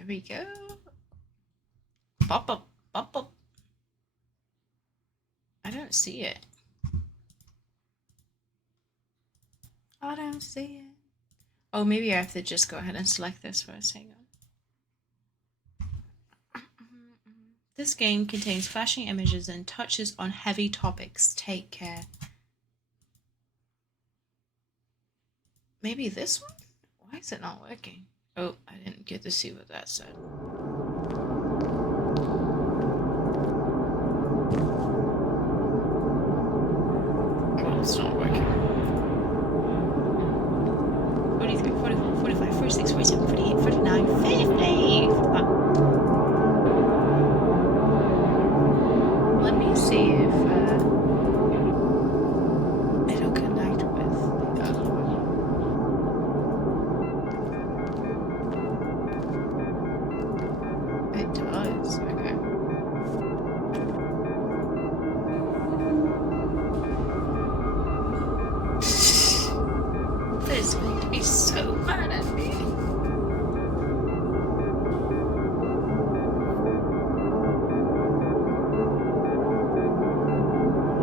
There we go. Pop up, pop up. I don't see it. I don't see it. Oh, maybe I have to just go ahead and select this first. Hang on. This game contains flashing images and touches on heavy topics. Take care. Maybe this one? Why is it not working? Oh, I didn't get to see what that said. Oh, it's not working. 43, 44, 45, 46, 47, 48, 49, 50! Let me see if it'll connect with the other one. It does, okay. This is going to be so mad at me.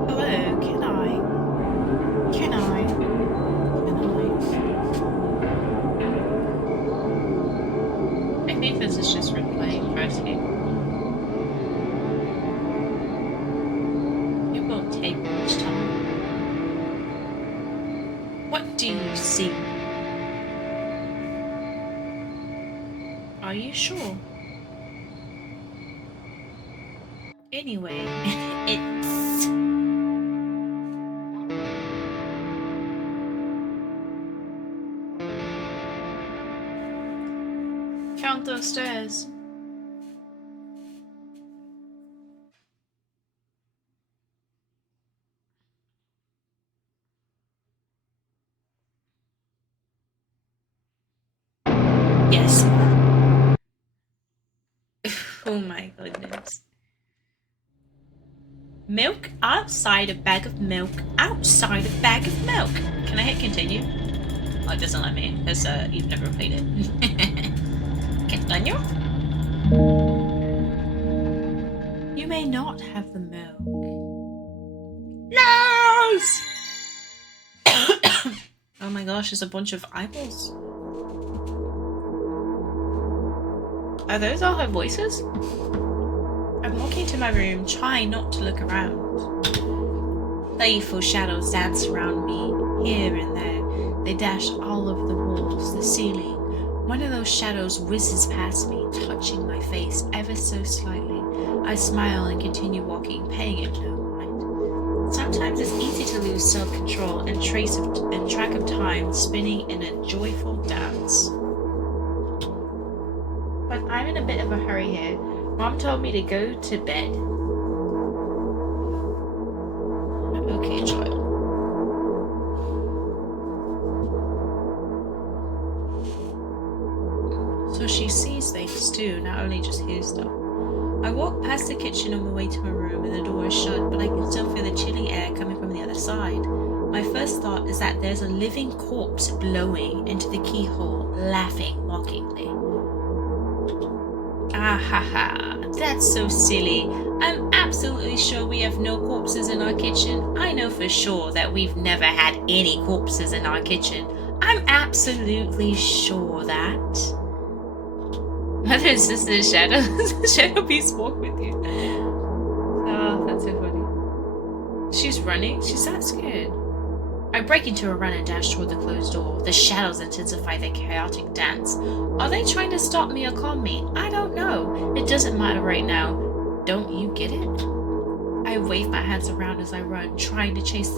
Hello, can I? I think this is just replaying first game. It won't take much time. What do you see? Are you sure? Anyway, it's... Count those stairs. Yes. Oh my goodness. Milk outside a bag of milk outside a bag of milk. Can I hit continue? Oh, it doesn't let me because you've never played it. Continue? You may not have the milk. No! Oh my gosh, there's a bunch of eyeballs. Are those all her voices? I'm walking to my room, trying not to look around. Playful shadows dance around me, here and there. They dash all over the walls, the ceiling. One of those shadows whizzes past me, touching my face ever so slightly. I smile and continue walking, paying it no mind. Sometimes it's easy to lose self-control and track of time, spinning in a joyful dance. But I'm in a bit of a hurry here. Mom told me to go to bed. Okay, child. So she sees things too, not only just hears them. I walk past the kitchen on my way to my room and the door is shut, but I can still feel the chilling air coming from the other side. My first thought is that there's a living corpse blowing into the keyhole, laughing mockingly. Ah ha ha, that's so silly. I'm absolutely sure we have no corpses in our kitchen. I know for sure that we've never had any corpses in our kitchen. I'm absolutely sure that. Mother and sister shadow piece walk with you. Oh, that's so funny. She's running? She's that scared. I break into a run and dash toward the closed door. The shadows intensify their chaotic dance. Are they trying to stop me or calm me? I don't know. It doesn't matter right now. Don't you get it? I wave my hands around as I run, trying to chase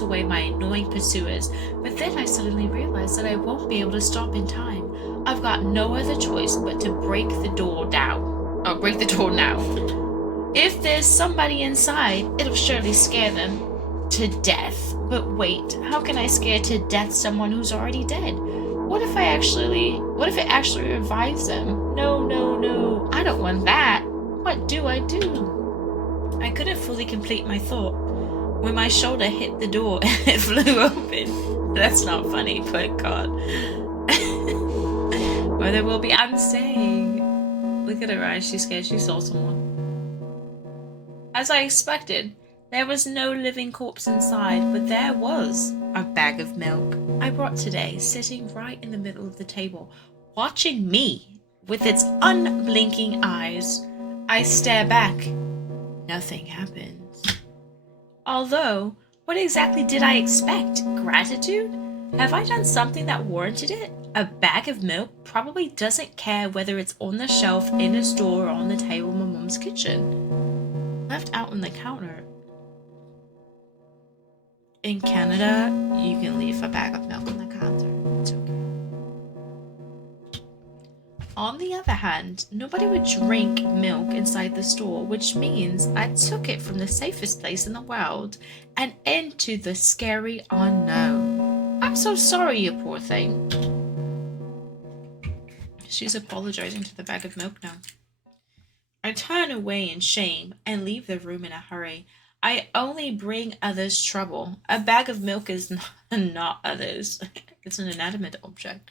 away my annoying pursuers. But then I suddenly realize that I won't be able to stop in time. I've got no other choice but to break the door down. Oh, break the door now. If there's somebody inside, it'll surely scare them to death. But wait, how can I scare to death someone who's already dead? What if it actually revives them? No, I don't want that. What do I do? I couldn't fully complete my thought when my shoulder hit the door and it flew open. That's not funny, but God. Mother will be, I'm saying. Look at her eyes. She's scared. She saw someone. As I expected, there was no living corpse inside, but there was a bag of milk I brought today, sitting right in the middle of the table, watching me with its unblinking eyes. I stare back. Nothing happens. Although, what exactly did I expect? Gratitude? Have I done something that warranted it? A bag of milk probably doesn't care whether it's on the shelf, in a store, or on the table in my mum's kitchen. Left out on the counter. In Canada, you can leave a bag of milk on the counter. It's okay. On the other hand, nobody would drink milk inside the store, which means I took it from the safest place in the world and into the scary unknown. I'm so sorry, you poor thing. She's apologizing to the bag of milk now. I turn away in shame and leave the room in a hurry. I only bring others trouble. A bag of milk is not others. It's an inanimate object.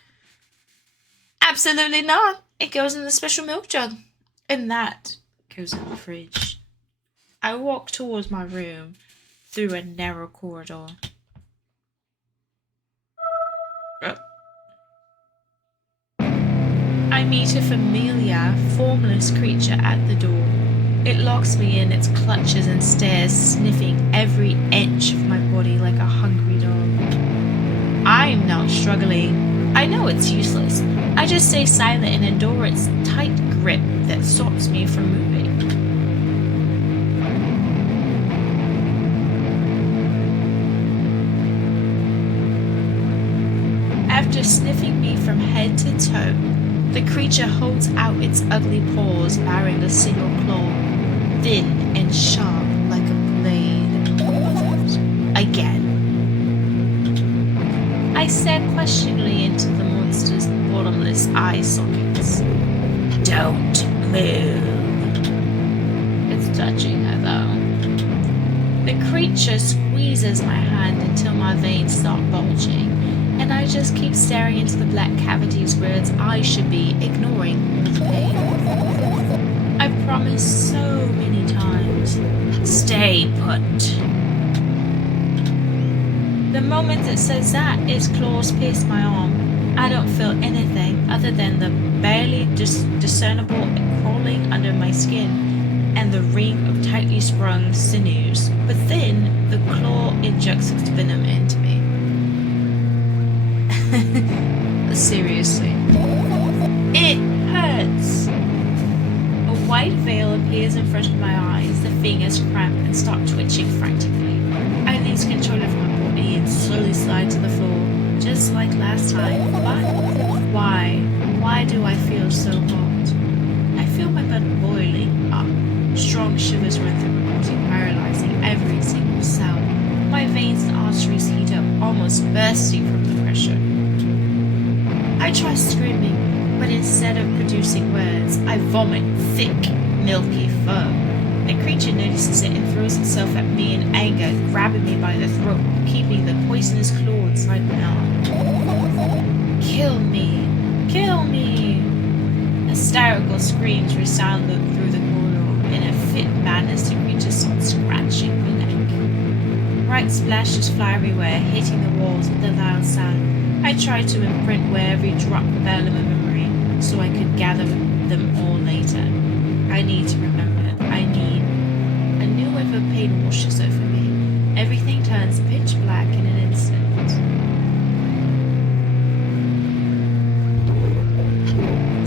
Absolutely not. It goes in the special milk jug. And that goes in the fridge. I walk towards my room through a narrow corridor. I meet a familiar, formless creature at the door. It locks me in its clutches and stares, sniffing every inch of my body like a hungry dog. I'm not struggling. I know it's useless. I just stay silent and endure its tight grip that stops me from moving. After sniffing me from head to toe, the creature holds out its ugly paws, bearing a single claw, thin and sharp like a blade. Again. I stare questioningly into the monster's bottomless eye sockets. Don't move. It's touching her though. The creature squeezes my hand until my veins start bulging, and I just keep staring into the black cavities where its eyes should be, ignoring the pain. I promised so many times, stay put. The moment it says that, its claws pierce my arm. I don't feel anything other than the barely discernible crawling under my skin and the ring of tightly sprung sinews. But then the claw injects its venom into me. Seriously. It hurts. A white veil appears in front of my eyes. The fingers cramp and start twitching frantically. I lose control of my body and slowly slide to the floor, just like last time. But why? Why do I feel so hot? I feel my blood boiling up. Strong shivers run through my body, paralyzing every single cell. My veins and arteries heat up, almost bursting from the pressure. I try screaming, but instead of producing words, I vomit thick, milky foam. The creature notices it and throws itself at me in anger, grabbing me by the throat, keeping the poisonous claw inside my arm. Kill me! Kill me! Hysterical screams resound through the corridor. In a fit madness, the creature starts scratching my neck. Bright splashes fly everywhere, hitting the walls with a loud sound. I try to imprint where every drop fell in my memory, so I could gather them all later. I need to remember. I need. A new wave of pain washes over me. Everything turns pitch black in an instant.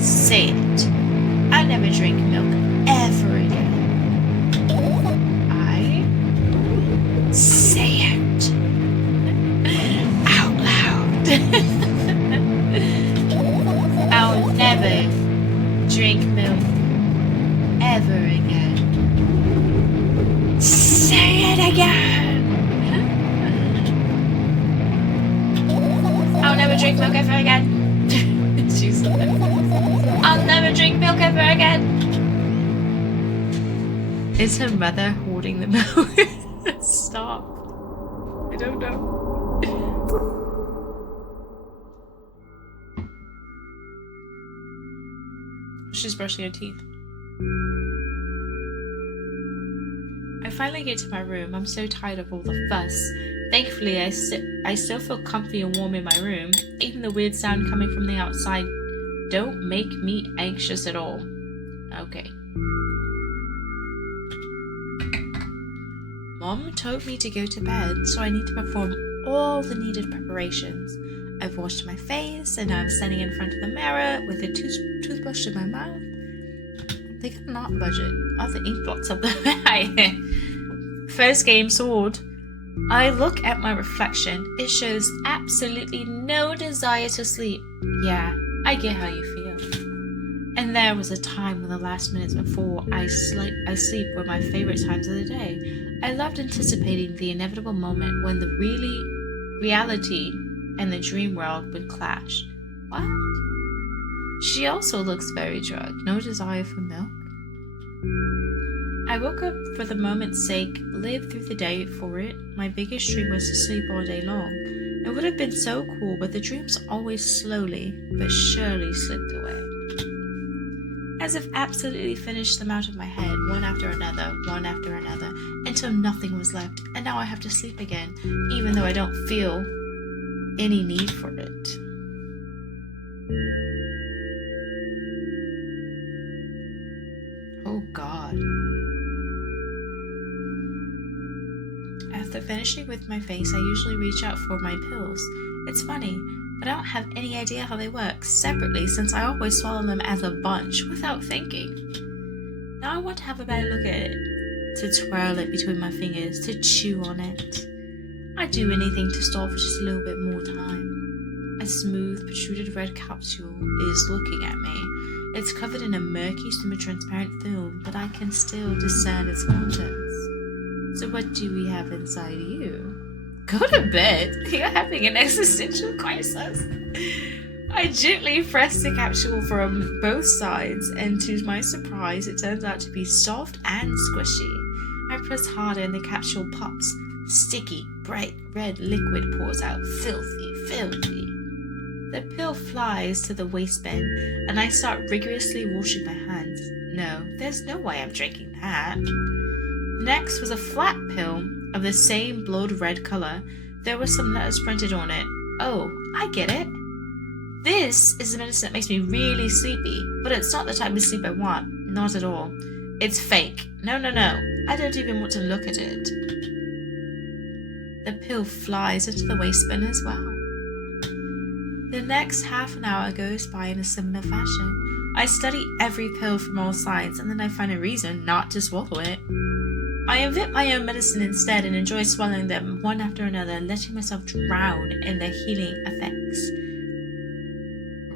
Say it. I never drink milk ever again. I say it out loud. I'll never drink milk ever again. Say it again. I'll never drink milk ever again. She's like, I'll never drink milk ever again. Is her mother hoarding the milk? Stop. I don't know. She's brushing her teeth. I finally get to my room. I'm so tired of all the fuss. Thankfully, I still feel comfy and warm in my room. Even the weird sound coming from the outside don't make me anxious at all. Okay. Mom told me to go to bed, so I need to perform all the needed preparations. I've washed my face, and now I'm standing in front of the mirror with a toothbrush in my mouth. They could not budget. Are the ink blots up there? First game sword. I look at my reflection. It shows absolutely no desire to sleep. Yeah, I get how you feel. And there was a time when the last minutes before I sleep were my favorite times of the day. I loved anticipating the inevitable moment when the reality and the dream world would clash. What? She also looks very drugged. No desire for milk? I woke up for the moment's sake, lived through the day for it. My biggest dream was to sleep all day long. It would have been so cool, but the dreams always slowly but surely slipped away. As if absolutely finished them out of my head, one after another, until nothing was left, and now I have to sleep again, even though I don't feel any need for it. Oh God. After finishing with my face, I usually reach out for my pills. It's funny, but I don't have any idea how they work separately since I always swallow them as a bunch without thinking. Now I want to have a better look at it, to twirl it between my fingers, to chew on it. I'd do anything to stall for just a little bit more time. A smooth, protruded red capsule is looking at me. It's covered in a murky, semi-transparent film, but I can still discern its contents. So what do we have inside you? Go to bed. You're having an existential crisis. I gently press the capsule from both sides, and to my surprise, it turns out to be soft and squishy. I press harder and the capsule pops. Sticky, bright red liquid pours out. Filthy, filthy. The pill flies to the waistband, and I start rigorously washing my hands. No, there's no way I'm drinking that. Next was a flat pill of the same blood red color. There were some letters printed on it. Oh, I get it. This is the medicine that makes me really sleepy, but it's not the type of sleep I want. Not at all. It's fake. No. I don't even want to look at it. The pill flies into the waistband as well. The next half an hour goes by in a similar fashion. I study every pill from all sides, and then I find a reason not to swallow it. I invent my own medicine instead and enjoy swallowing them one after another, letting myself drown in their healing effects.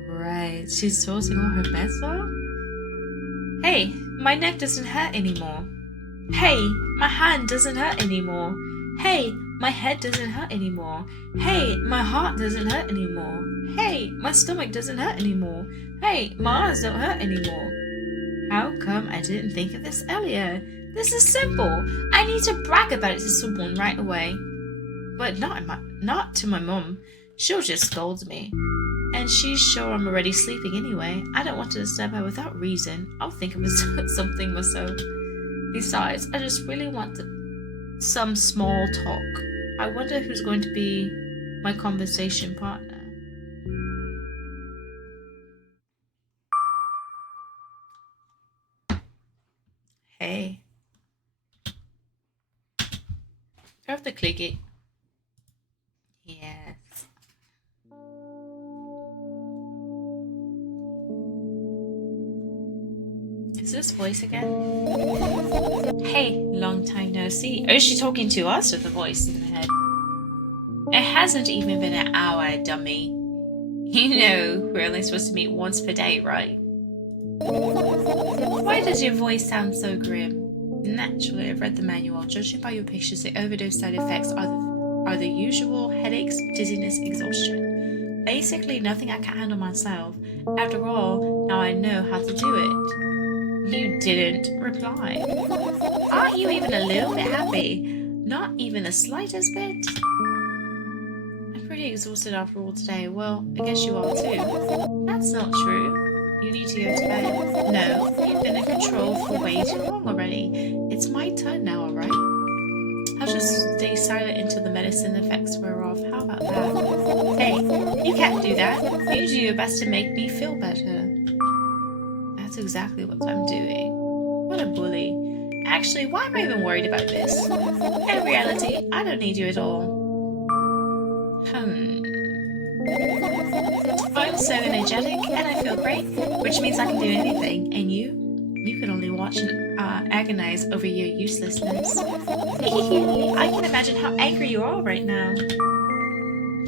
Right, she's sorting all her meds out? Hey, my neck doesn't hurt anymore. Hey, my hand doesn't hurt anymore. Hey, my head doesn't hurt anymore. Hey, my heart doesn't hurt anymore. Hey, my stomach doesn't hurt anymore. Hey, my eyes don't hurt anymore. How come I didn't think of this earlier? This is simple. I need to brag about it to someone right away. But not to my mum. She'll just scold me. And she's sure I'm already sleeping anyway. I don't want to disturb her without reason. I'll think of something myself. Besides, I just really want some small talk. I wonder who's going to be my conversation partner. Hey. I have to click it. Yes. Is this voice again? Hey, long time no see. Oh, is she talking to us with the voice in her head? It hasn't even been an hour, dummy. You know, we're only supposed to meet once per day, right? Why does your voice sound so grim? Naturally, I've read the manual. Judging by your pictures, the overdose side effects are the usual headaches, dizziness, exhaustion. Basically, nothing I can handle myself. After all, now I know how to do it. You didn't reply. Aren't you even a little bit happy? Not even the slightest bit? I'm pretty exhausted after all today. Well, I guess you are too. That's not true. You need to go to bed. No, you've been in control for way too long already. It's my turn now, alright? I'll just stay silent until the medicine effects wear off. How about that? Hey, you can't do that. You do your best to make me feel better. That's exactly what I'm doing. What a bully. Actually, why am I even worried about this? In reality, I don't need you at all. I'm so energetic and I feel great, which means I can do anything. And you? You can only watch and agonize over your uselessness. I can imagine how angry you are right now.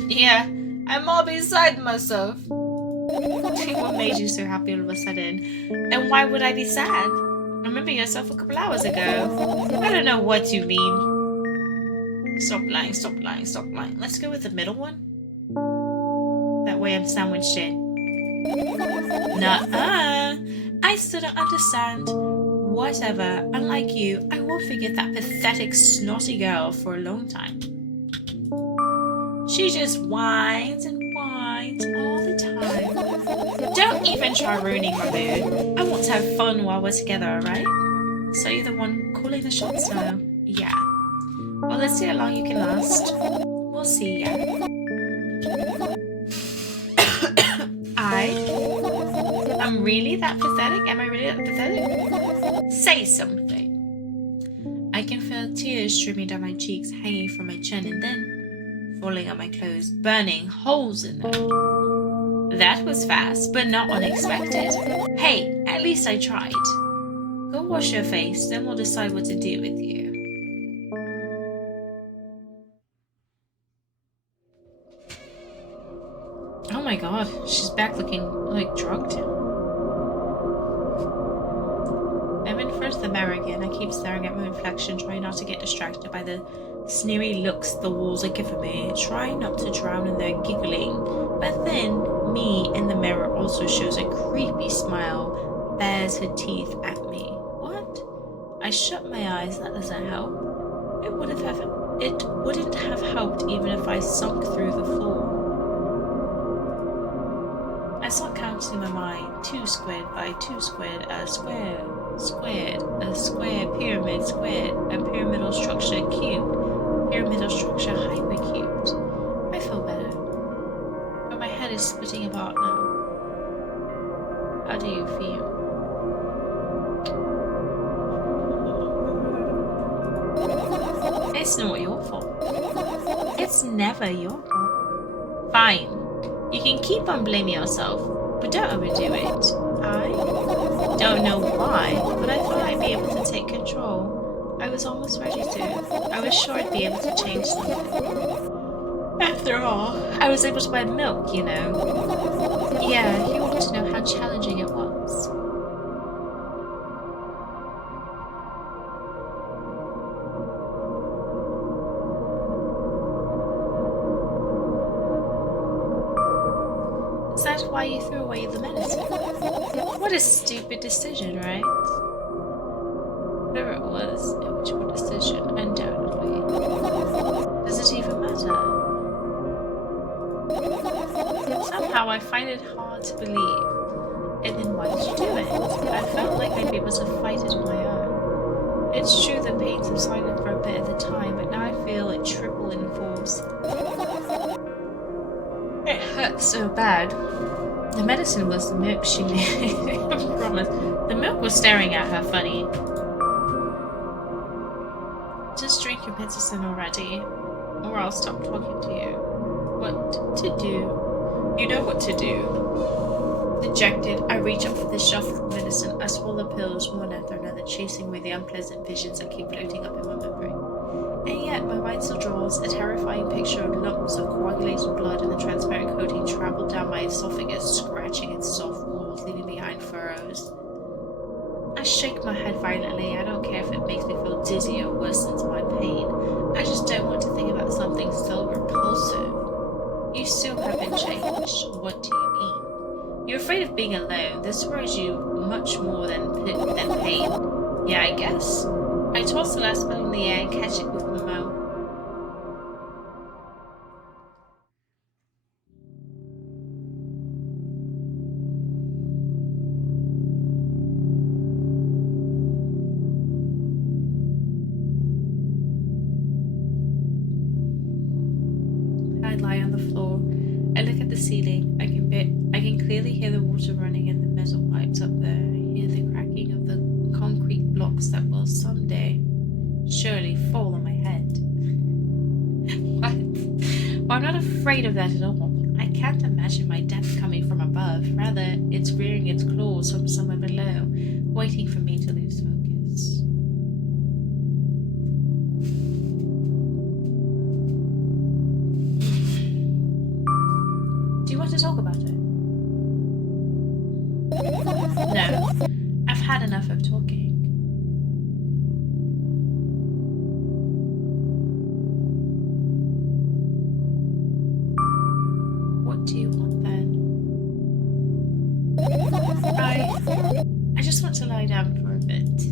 Yeah, I'm all beside myself. What made you so happy all of a sudden? And why would I be sad? Remember yourself a couple hours ago. I don't know what you mean. Stop lying, stop lying, stop lying. Let's go with the middle one. That way I'm sandwiched in. Nuh-uh. I still don't understand. Whatever. Unlike you, I won't forget that pathetic, snotty girl for a long time. She just whines and whines all the time. Don't even try ruining my mood. I want to have fun while we're together, alright? So you're the one calling the shots now? Yeah. Well, let's see how long you can last. We'll see, yeah. I'm really that pathetic? Am I really that pathetic? Say something. I can feel tears streaming down my cheeks, hanging from my chin, and then falling on my clothes, burning holes in them. That was fast, but not unexpected. Hey, at least I tried. Go wash your face, then we'll decide what to do with you. Oh my god, she's back looking like drugged. I'm in front of the mirror again. I keep staring at my reflection, trying not to get distracted by the sneery looks the walls are giving me, trying not to drown in their giggling. But then, me in the mirror also shows a creepy smile, bares her teeth at me. What? I shut my eyes, that doesn't help. It wouldn't have helped even if I sunk through the floor. I start counting in my mind. 2 squared by 2 squared, a square, squared, a square pyramid squared, a pyramidal structure cubed, pyramidal structure hypercubed. I feel better. But my head is splitting apart now. How do you feel? It's not your fault. It's never your fault. Fine. You can keep on blaming yourself, but don't overdo it. I don't know why, but I thought I'd be able to take control. I was almost ready to. I was sure I'd be able to change something. After all, I was able to buy milk, you know. Yeah, you want to know how challenging it was. Is that why you threw away the medicine? What a stupid decision, right? Whatever it was your decision, undoubtedly. Does it even matter? Somehow I find it hard to believe. And then why did you do it? I felt like I'd be able to fight it on my own. It's true the pain subsided for a bit at the time, but now I feel it triple in force. It hurts so bad. The medicine was the milk she made. I promise. The milk was staring at her funny. Just drink your medicine already, or I'll stop talking to you. What to do? You know what to do. Dejected, I reach up for the shelf of medicine. I swallow pills one after another, chasing away the unpleasant visions that keep floating up in my memory. And yet, my mind still draws a terrifying picture of lumps of coagulated blood and the transparent coating traveled down my esophagus, scratching its soft walls, leaving behind furrows. I shake my head violently. I don't care if it makes me feel dizzy or worsens my pain. I just don't want to think about something so repulsive. You still haven't changed. What do you mean? You're afraid of being alone. This worries you much more than pain. Yeah, I guess. I toss the last pill in the air and catch it with my mouth. the ceiling. I can clearly hear the water running in the metal pipes up there. I hear the cracking of the concrete blocks that will someday surely fall on my head. What? Well, I'm not afraid of that at all. I can't imagine my death coming from above. Rather, it's rearing its claws from somewhere below, waiting for me to lose focus. Do you want to talk about it? No. I've had enough of talking. What do you want then? I just want to lie down for a bit.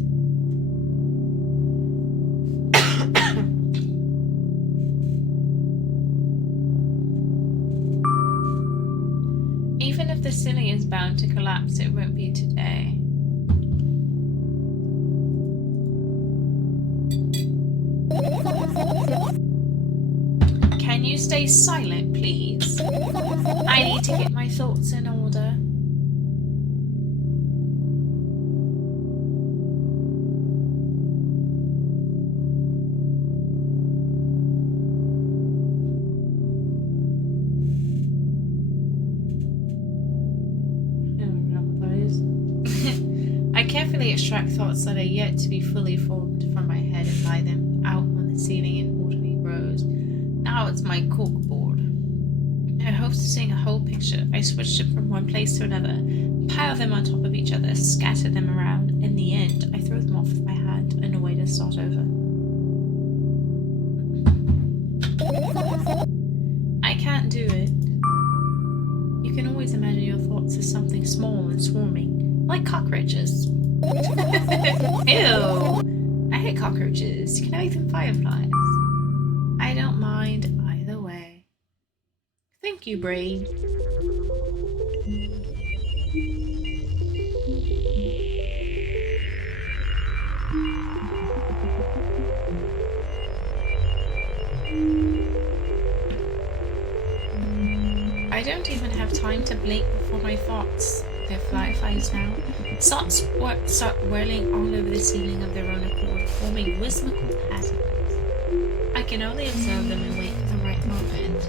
Even if the ceiling is bound to collapse, it won't be today. Can you stay silent, please? I need to get my thoughts in order. I carefully extract thoughts that are yet to be fully formed from my head and lie them out on the ceiling in orderly rows. Now it's my cork board. In hopes of seeing a whole picture, I switched it from one place to another, pile them on top of each other, scatter them around. In the end, I throw them off with my hand and away to start over. I can't do it. You can always imagine your thoughts as something small and swarming, like cockroaches. Ew! I hate cockroaches. Can I make them fireflies? I don't mind either way. Thank you, brain. I don't even have time to blink before my thoughts, they're fireflies now, start whirling all over the ceiling of their own accord, forming whimsical patterns. I can only observe them and wait for the right moment.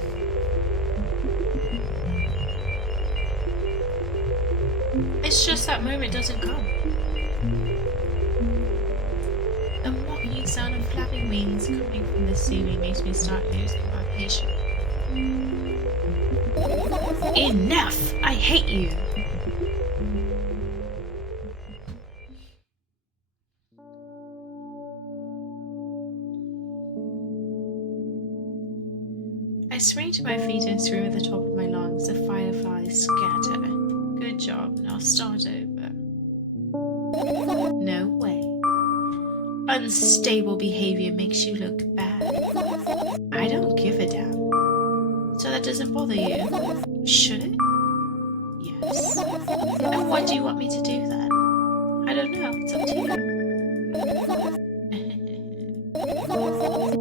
It's just that moment doesn't come. The mocking sound of flapping wings coming from the ceiling makes me start losing my patience. Enough! I hate you! I swing to my feet and scream at the top of my lungs. The fireflies scatter. Good job. Now start over. No way. Unstable behavior makes you look bad. I don't give a damn. So that doesn't bother you? Should it? Yes. And why do you want me to do that? I don't know. It's up to you.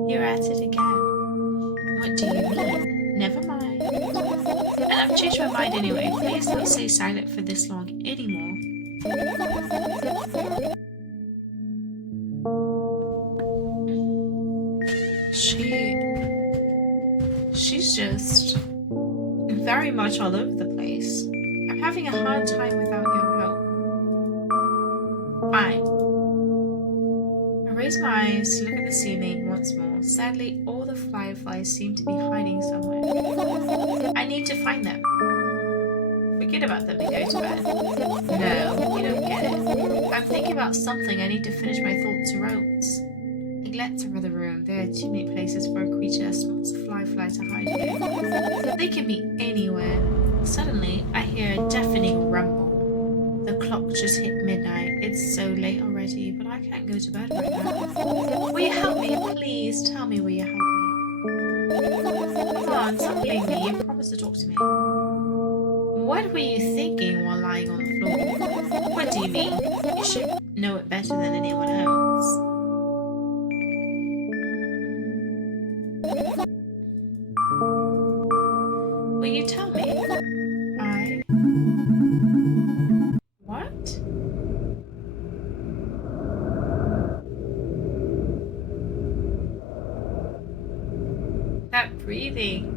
You're at it again. What do you mean? Never mind. And I've changed my mind anyway. Please don't stay silent for this long anymore. She's just very much all over the place. I'm having a hard time without your help. Fine. I raise my eyes to look at the ceiling once more. Sadly, all the fireflies seem to be hiding somewhere. I need to find them. Forget about them and go to bed. No, you don't get it. I'm thinking about something. I need to finish my thoughts or else. I glance around the room. There are too many places for a creature as small as a firefly to hide here. They can be anywhere. Suddenly, I hear a deafening rumble. The clock just hit midnight. It's so late already, but I can't go to bed right now. Will you help me? Please tell me, will you help me? Come on, stop leaving me. You promised to talk to me. What were you thinking while lying on the floor? What do you mean? You should know it better than anyone else. Will you tell me? breathing.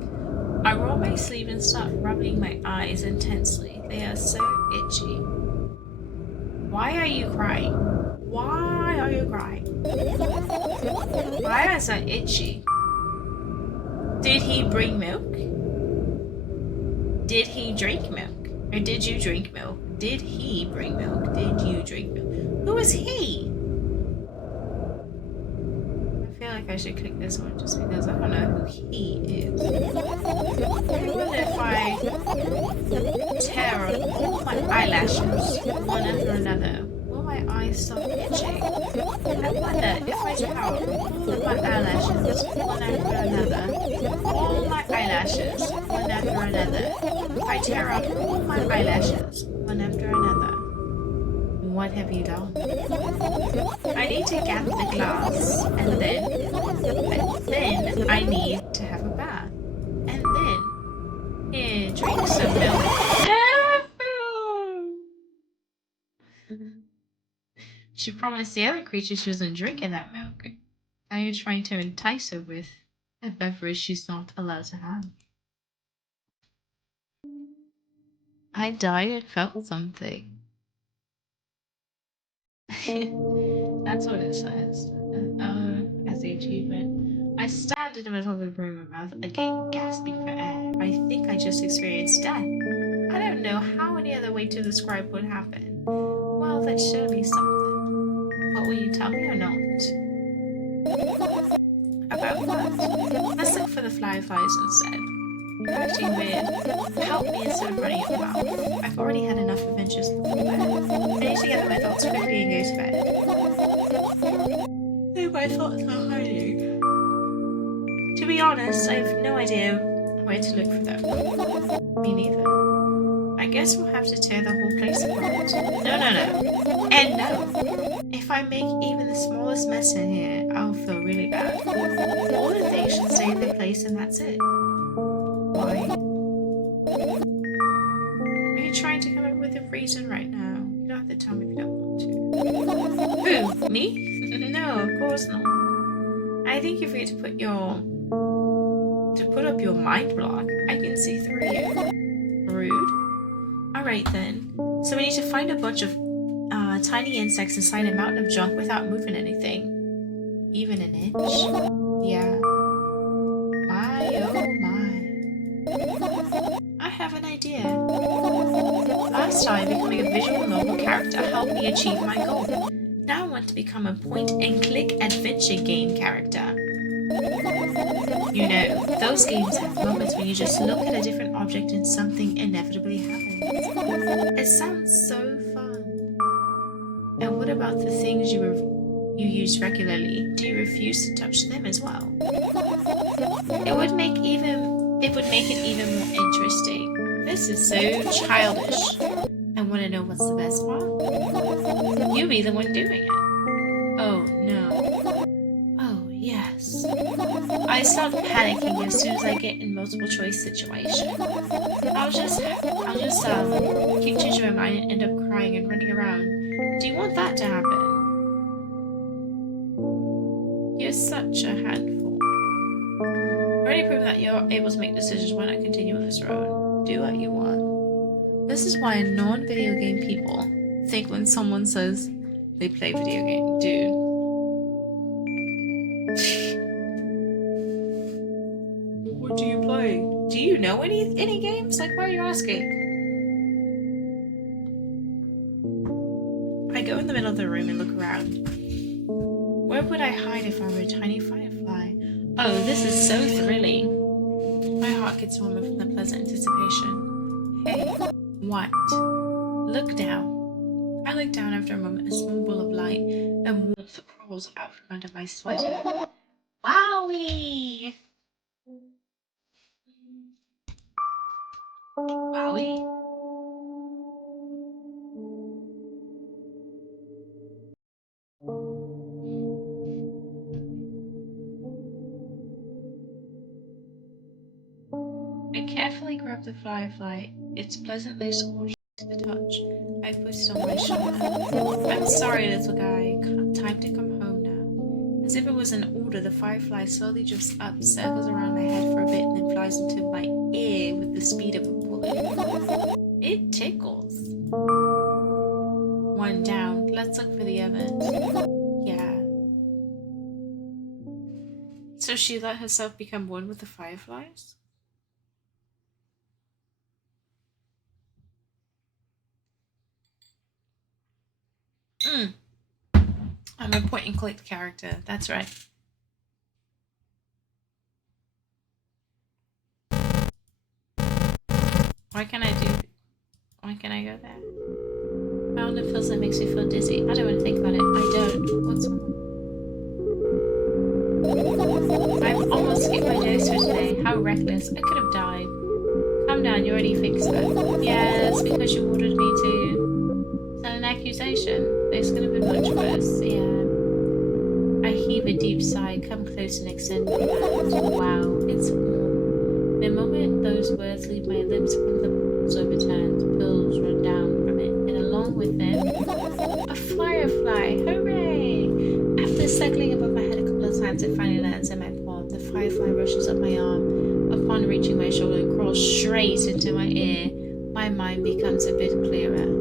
I roll my sleeve and start rubbing my eyes intensely. They are so itchy. Why are you crying? Why are you crying? My eyes are itchy. Did he bring milk? Did he drink milk? Or did you drink milk? Did he bring milk? Did you drink milk? Who is he? I feel like I should click this one just because I don't know who he is. I wonder if I tear on all my eyelashes one after another, will my eyes stop itching? I wonder if I tear out all of my eyelashes one after another, all my eyelashes one after another, if I tear out all my eyelashes one after another, what have you done? I need to gather the glass, and then I need to have a bath, and then here, drink some milk. She promised the other creature she wasn't drinking that milk. Now you're trying to entice her with a beverage she's not allowed to have. I died and felt something. That's what it says. As the achievement. I stand in the middle of the room, my mouth again gasping for air. I think I just experienced death. I don't know how any other way to describe what happened. Well, that's surely something. What will you tell me or not? About what? Let's look for the fireflies instead. You're acting weird. Help me instead of running your mouth. I've already had enough adventures before bed. I need to gather my thoughts quickly and go to bed. Oh, my thoughts are hiding. To be honest, I have no idea where to look for them. Me neither. I guess we'll have to tear the whole place apart. No. And no. If I make even the smallest mess in here, I'll feel really bad. All the things should stay in their place and that's it. Why? Are you trying to come up with a reason right now? You don't have to tell me if you don't want to. Who? Me? No, of course not. I think if you had to put up your mind block, I can see through you. Rude. Alright then. So we need to find a bunch of tiny insects inside a mountain of junk without moving anything. Even an inch? Yeah. My oh my. I have an idea. Last time, becoming a visual novel character helped me achieve my goal. Now I want to become a point-and-click adventure game character. You know, those games have moments when you just look at a different object and something inevitably happens. It sounds so fun. And what about the things you use regularly? Do you refuse to touch them as well? It would make it even more interesting. This is so childish. And want to know what's the best part? You be the one doing it. Oh no. Oh yes. I start panicking as soon as I get in multiple choice situation. I'll just keep changing my mind and end up crying and running around. Do you want that to happen? You're such a handful. Already proved that you're able to make decisions. Why not continue on this road? Do what you want. This is why non-video game people think when someone says they play video game. Dude. What do you play? Do you know any games? Like, why are you asking? I go in the middle of the room and look around. Where would I hide if I were a tiny firefly? Oh, this is so thrilling. My heart gets warmer from the pleasant anticipation. Hey, what? Look down. I look down after a moment, a small ball of light and warmth crawls out from under my sweater. Wowie! Wowie? I carefully grab the firefly. It's pleasantly scorched to the touch. I put it on my shoulder. I'm sorry, little guy. Time to come home now. As if it was an order, the firefly slowly drifts up, circles around my head for a bit, and then flies into my ear with the speed of a bullet. It tickles. One down. Let's look for the others. Yeah. So she let herself become one with the fireflies? I'm a point and click character. That's right. Why can't I go there? Found it feels like makes me feel dizzy. I don't want to think about it. I don't. What's wrong? I've almost skipped my dose for today. How reckless. I could have died. Calm down, you already fixed that. Yeah, it's because you ordered me to send an accusation. This could have been much worse. Yeah. I heave a deep sigh, come close and extend my hand. Wow, it's warm. The moment those words leave my lips, one of the balls overturns, pills run down from it, and along with them, a firefly! Hooray! After circling above my head a couple of times, it finally lands in my palm. The firefly rushes up my arm. Upon reaching my shoulder, it crawls straight into my ear. My mind becomes a bit clearer.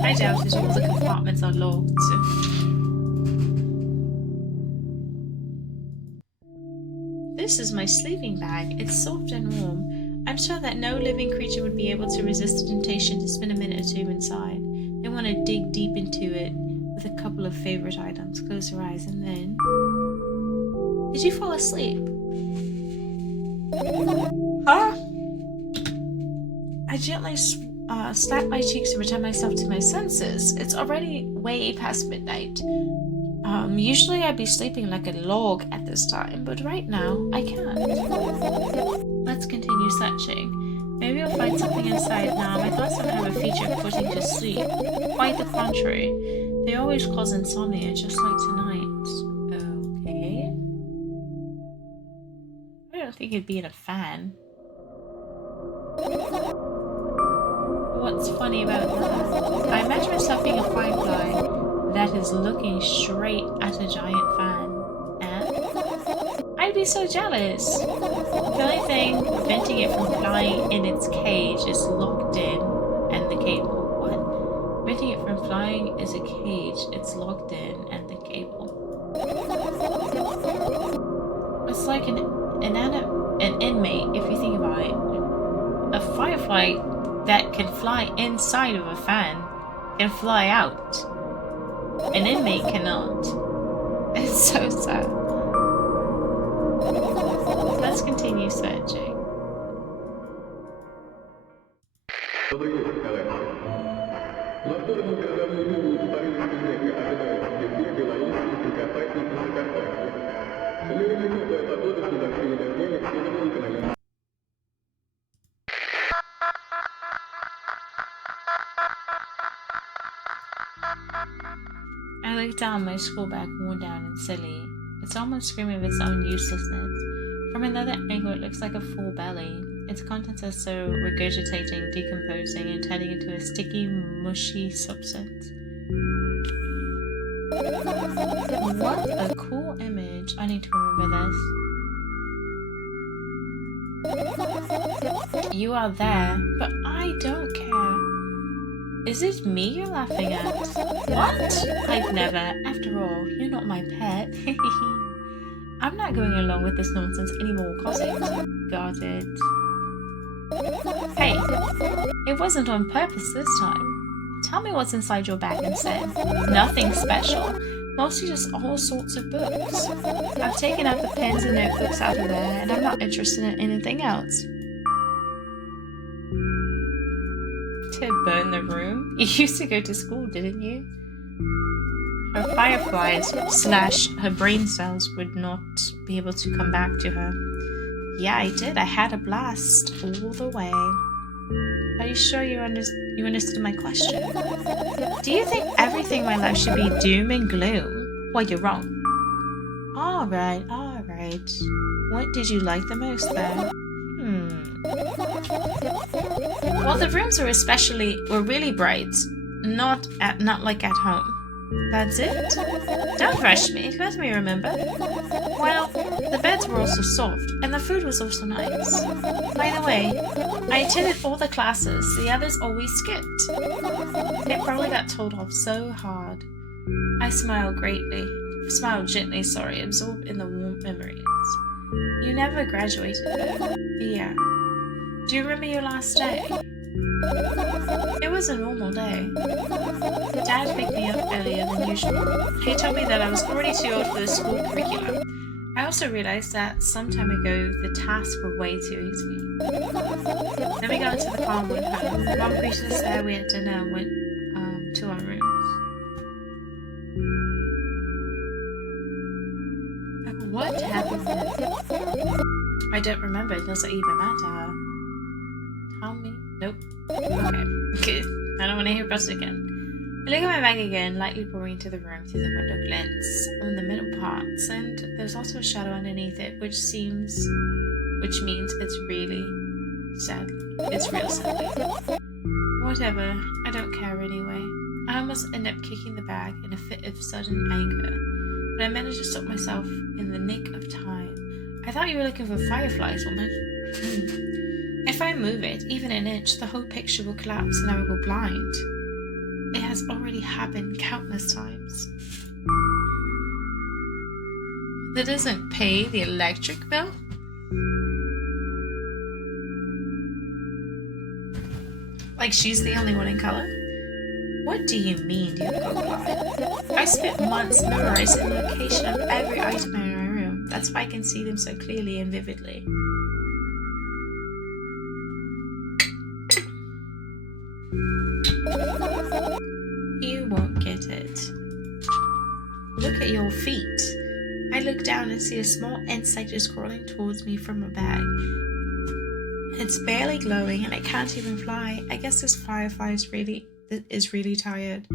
I doubt it, all the compartments are locked. This is my sleeping bag. It's soft and warm. I'm sure that no living creature would be able to resist the temptation to spend a minute or two inside. They want to dig deep into it with a couple of favorite items. Close your eyes and then... Did you fall asleep? Huh? I gently slap my cheeks to return myself to my senses. It's already way past midnight. Usually I'd be sleeping like a log at this time, but right now I can't. Let's continue searching. Maybe I'll find something inside now. My thoughts don't have a feature of putting to sleep. Quite the contrary. They always cause insomnia, just like tonight. Okay. I don't think it'd be in a fan. What's funny about that? I imagine myself being a firefly that is looking straight at a giant fan. And I'd be so jealous. The only thing preventing it from flying in its cage is locked in, and the cable. What? Preventing it from flying is a cage. It's locked in, and the cable. It's like an inmate, if you think about it. A firefly that can fly inside of a fan can fly out. An inmate cannot. It's so sad. Let's continue searching. I look down my school bag, worn down and silly. It's almost screaming of its own uselessness. From another angle, it looks like a full belly. Its contents are so regurgitating, decomposing, and turning into a sticky, mushy substance. What a cool image. I need to remember this. You are there, but I don't care. Is it me you're laughing at? What? I'd never. After all, you're not my pet. I'm not going along with this nonsense anymore, cause it. Got it. Hey, it wasn't on purpose this time. Tell me what's inside your bag instead. Nothing special. Mostly just all sorts of books. I've taken out the pens and notebooks out of there, and I'm not interested in anything else. To burn the room? You used to go to school, didn't you? Her fireflies / her brain cells would not be able to come back to her. Yeah, I did. I had a blast all the way. Are you sure you understood my question? Do you think everything in my life should be doom and gloom? Well, you're wrong. Alright. What did you like the most then? Well, the rooms were really bright. Not like at home. That's it? Don't rush me. Let me remember. Well, the beds were also soft, and the food was also nice. By the way, I attended all the classes the others always skipped. It probably got told off so hard. I smiled gently, absorbed in the warm memories. You never graduated though. Yeah. Do you remember your last day? It was a normal day. Dad picked me up earlier than usual. He told me that I was already too old for the school curriculum. I also realized that some time ago the tasks were way too easy. Then we got into the car and went home. Mom greeted us there, we had dinner and went to our rooms. What happened then? I don't remember. It doesn't even matter. Tell me. Nope. Okay. Good. I don't want to hear about it again. I look at my bag again, lightly boring into the room through the window glints on the middle parts, and there's also a shadow underneath it, which means it's really sad. It's real sad. Whatever. I don't care anyway. I almost end up kicking the bag in a fit of sudden anger, but I managed to stop myself in the nick of time. I thought you were looking for fireflies, woman. If I move it, even an inch, the whole picture will collapse and I will go blind. It has already happened countless times. That doesn't pay the electric bill? Like she's the only one in color? What do you mean you go blind? I spent months memorizing the location of every item in my room. That's why I can see them so clearly and vividly. You won't get it. Look at your feet. I look down and see a small insect just crawling towards me from a bag. It's barely glowing and it can't even fly. I guess this firefly is really tired.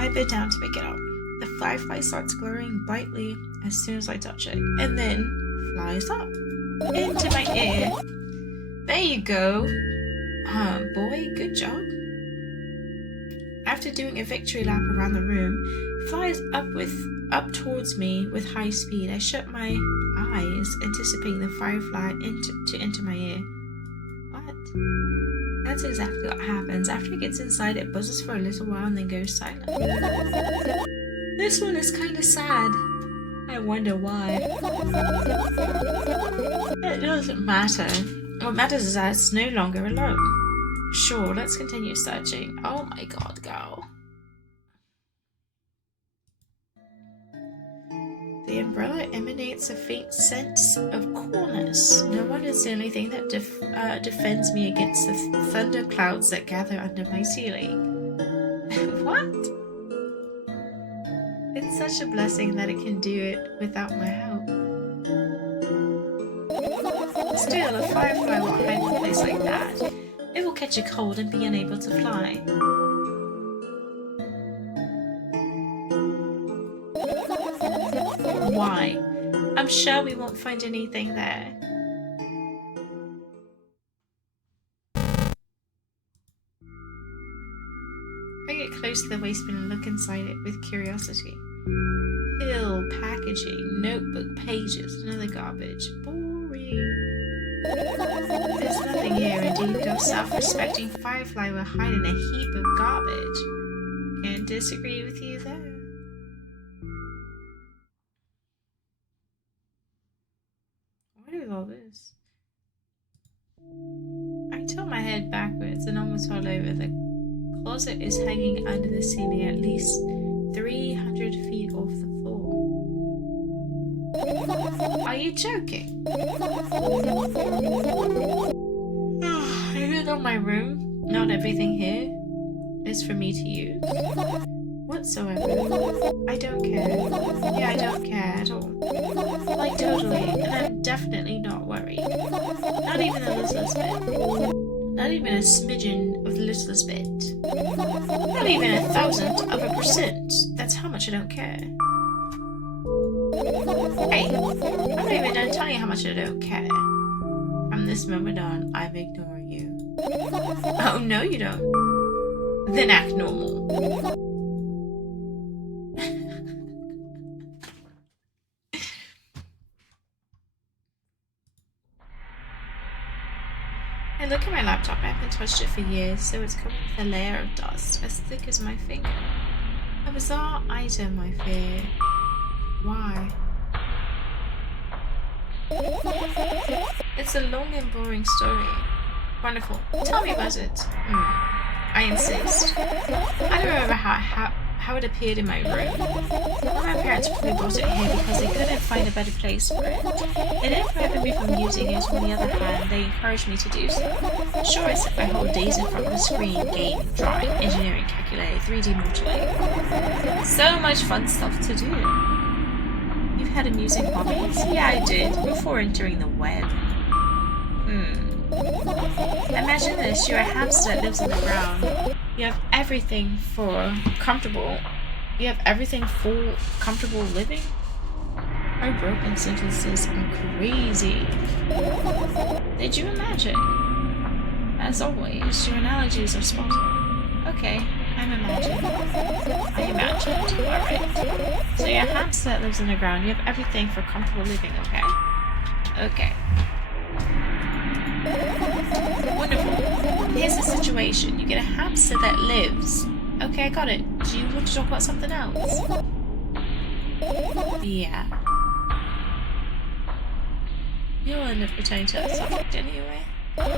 I bend down to pick it up. The firefly starts glowing brightly as soon as I touch it, and then flies up into my ear. There you go. Boy, good job. After doing a victory lap around the room, it flies up towards me with high speed. I shut my eyes, anticipating the firefly to enter my ear. What? That's exactly what happens. After it gets inside, it buzzes for a little while and then goes silent. This one is kind of sad. I wonder why. It doesn't matter. What matters is that it's no longer alone. Sure, let's continue searching. Oh my god, girl. The umbrella emanates a faint sense of coolness. No wonder it's the only thing that defends me against the thunder clouds that gather under my ceiling. What? It's such a blessing that it can do it without my help. Still, a firefly won't hide in a place like that. It will catch a cold and be unable to fly. Why? I'm sure we won't find anything there. I get close to the waistband and look inside it with curiosity. Pill, packaging, notebook, pages, and other garbage. Boring. There's nothing here, indeed. No self-respecting firefly will hide in a heap of garbage. Can't disagree with you there. What is all this? I tilt my head backwards and almost fall over. The closet is hanging under the ceiling at least 300 feet off the floor. Are you joking? Even though my room, not everything here is for me to use. Whatsoever. I don't care. Yeah, I don't care at all. Like, totally. And I'm definitely not worried. Not even the littlest bit. Not even a smidgen of the littlest bit. Not even 1,000%. That's how much I don't care. Hey, I'm not even done telling you how much I don't care. From this moment on, I'm ignoring you. Oh, no you don't. then act normal. I look at my laptop. I haven't touched it for years, so it's covered with a layer of dust as thick as my finger. A bizarre item, I fear. Why? It's a long and boring story. Wonderful. Tell me about it. I insist. I don't remember how it appeared in my room. My parents probably brought it here because they couldn't find a better place for it. They didn't prevent me from using it. On the other hand, they encouraged me to do so. Sure, I spent my whole days in front of the screen, gaming, drawing, engineering, calculating, 3D modeling. So much fun stuff to do. You've had amusing hobbies? Yeah, I did, before entering the web. Imagine this, you're a hamster that lives on the ground. You have everything for comfortable living? My broken sentences are crazy. Did you imagine? As always, your analogies are spot on. Okay, I imagined. Alright. So you're a hamster that lives on the ground. You have everything for comfortable living, okay? Okay. Wonderful. Here's the situation. You get a hamster that lives. Okay, I got it. Do you want to talk about something else? Yeah. You'll end up returning to that subject anyway. On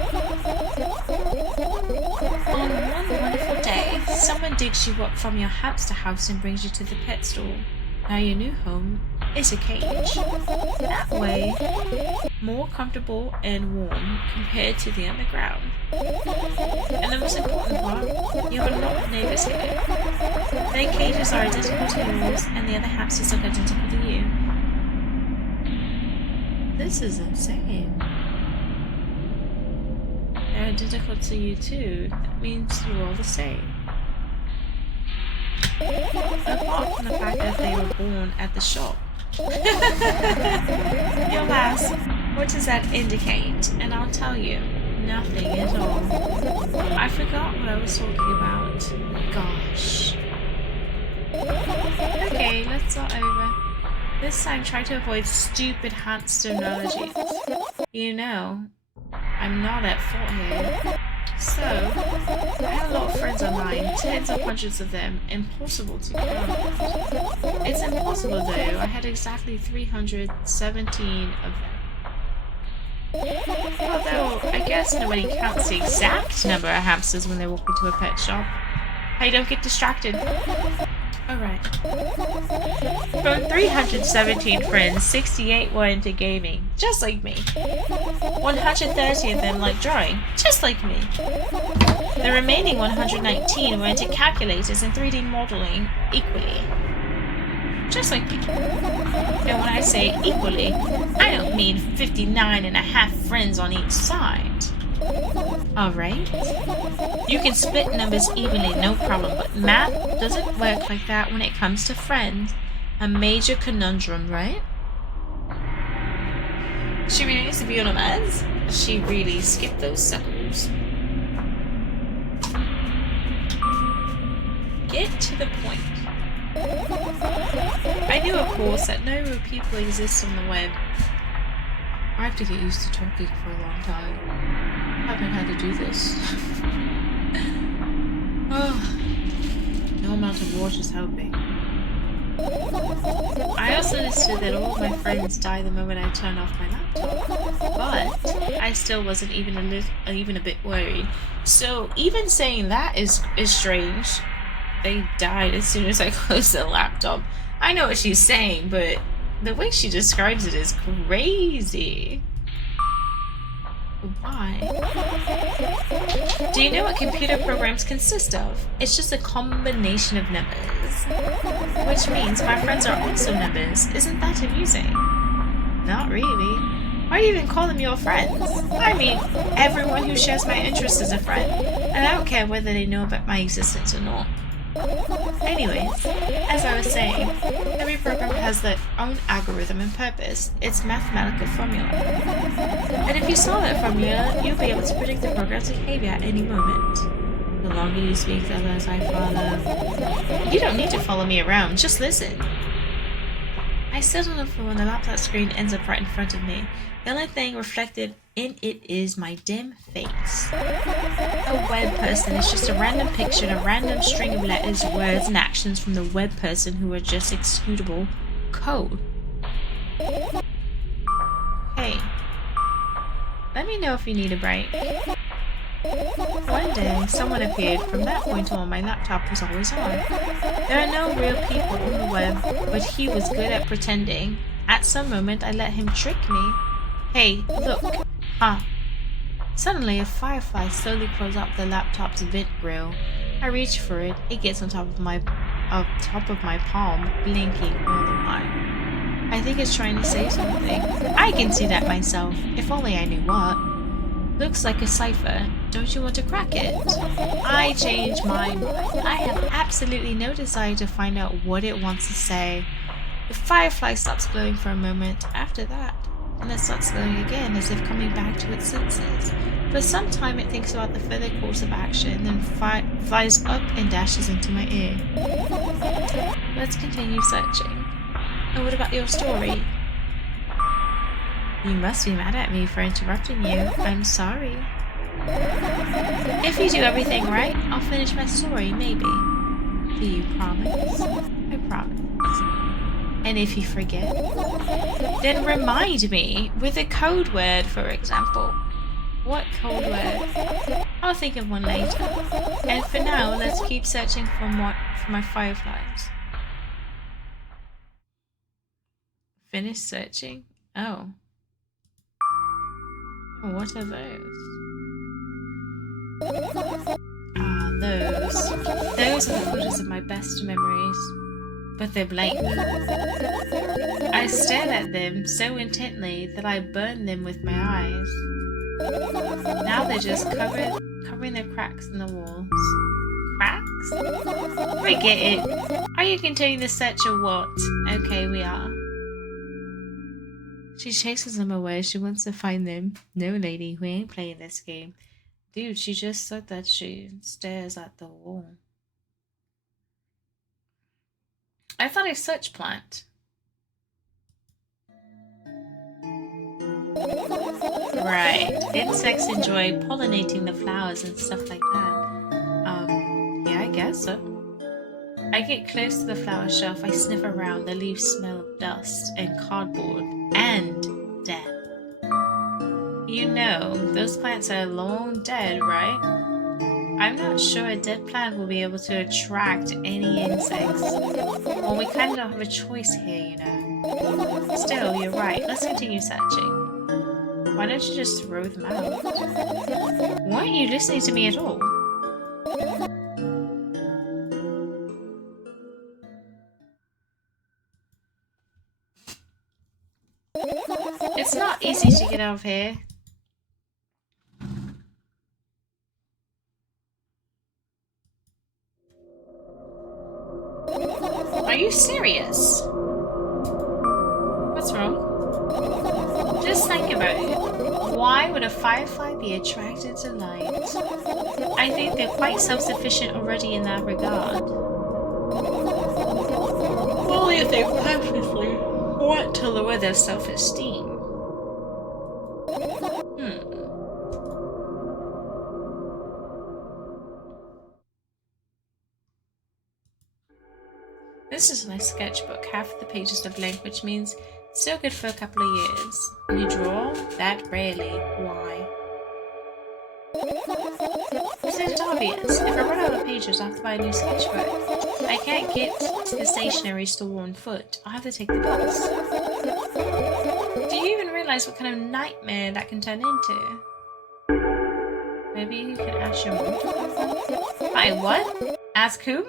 one wonderful day, someone digs you up from your hamster house and brings you to the pet store. Now your new home is a cage. That way, more comfortable and warm compared to the underground. And the most important part, you have a lot of neighbors here. Their cages are identical to yours, and the other hamsters look identical to you. This is insane. They're identical to you too. That means you're all the same. Apart from the fact that they were born at the shop. You'll ask, what does that indicate? And I'll tell you, nothing at all. I forgot what I was talking about. Gosh. Okay, let's start over. This time try to avoid stupid hamster analogies. You know, I'm not at fault here. So, I had a lot of friends online, tens of hundreds of them, impossible to count. It's impossible though, I had exactly 317 of them. Although, I guess nobody counts the exact number of hamsters when they walk into a pet shop. I don't get distracted. Alright. From 317 friends, 68 were into gaming, just like me. 130 of them like drawing, just like me. The remaining 119 were into calculators and 3D modeling equally, just like me. And when I say equally, I don't mean 59 and a half friends on each side. Alright? You can split numbers evenly, no problem, but math doesn't work like that when it comes to friends. A major conundrum, right? She really needs to be on her meds. She really skipped those circles. Get to the point. I knew, of course, that no real people exist on the web. I have to get used to talking for a long time. I haven't had to do this. Oh, no amount of water is helping. I also understood that all of my friends die the moment I turn off my laptop, but I still wasn't even a bit worried. So even saying that is strange. They died as soon as I closed the laptop. I know what she's saying, but the way she describes it is crazy. Why? Do you know what computer programs consist of? It's just a combination of numbers. Which means my friends are also numbers. Isn't that amusing? Not really. Why do you even call them your friends? I mean, everyone who shares my interests is a friend. And I don't care whether they know about my existence or not. Anyways, as I was saying, every program has their own algorithm and purpose, its mathematical formula. And if you saw that formula, you'll be able to predict the program's behavior at any moment. The longer you speak, the less I follow. You don't need to follow me around, just listen. I sit on the floor and the laptop screen ends up right in front of me. The only thing reflected in it is my dim face. A web person is just a random picture and a random string of letters, words, and actions from the web person who are just executable code. Hey, let me know if you need a break. One day, someone appeared. From that point on, my laptop was always on. There are no real people on the web, but he was good at pretending. At some moment, I let him trick me. Hey, look. Huh. Suddenly, a firefly slowly crawls up the laptop's vent grill. I reach for it. It gets on top of my palm, blinking all the while. I think it's trying to say something. I can see that myself, if only I knew what. Looks like a cipher. Don't you want to crack it? I change my mind. I have absolutely no desire to find out what it wants to say. The firefly stops glowing for a moment after that, and it starts glowing again as if coming back to its senses. For some time it thinks about the further course of action, then flies up and dashes into my ear. Let's continue searching. And what about your story? You must be mad at me for interrupting you. I'm sorry. If you do everything right, I'll finish my story, maybe. Do you promise? I promise. And if you forget, then remind me with a code word, for example. What code word? I'll think of one later. And for now, let's keep searching for my fireflies. Finish searching? Oh. What are those? Ah, those. Those are the photos of my best memories. But they're blank. I stared at them so intently that I burned them with my eyes. Now they're just covering the cracks in the walls. Cracks? Forget it. Are you continuing the search or what? Okay, we are. She chases them away. She wants to find them. No, lady, we ain't playing this game. Dude, she just said that she stares at the wall. I thought I search plant. Right. Insects enjoy pollinating the flowers and stuff like that. Yeah, I guess so. I get close to the flower shelf. I sniff around. The leaves smell of dust and cardboard and death. You know, those plants are long dead, right? I'm not sure a dead plant will be able to attract any insects. Well, we kind of don't have a choice here, you know. Still, you're right. Let's continue searching. Why don't you just throw them out? Weren't you listening to me at all? It's not easy to get out of here. Are you serious? What's wrong? Just think about it. Why would a firefly be attracted to light? I think they're quite self-sufficient already in that regard. Only if they purposely want to lower their self-esteem. This is my sketchbook. Half of the pages are blank, which means it's still good for a couple of years. You draw? That rarely. Why? It's obvious. If I run out of pages, I have to buy a new sketchbook. I can't get to the stationery store on foot. I'll have to take the bus. Do you even realize what kind of nightmare that can turn into? Maybe you can ask your mom to come. Hi, what? Ask whom?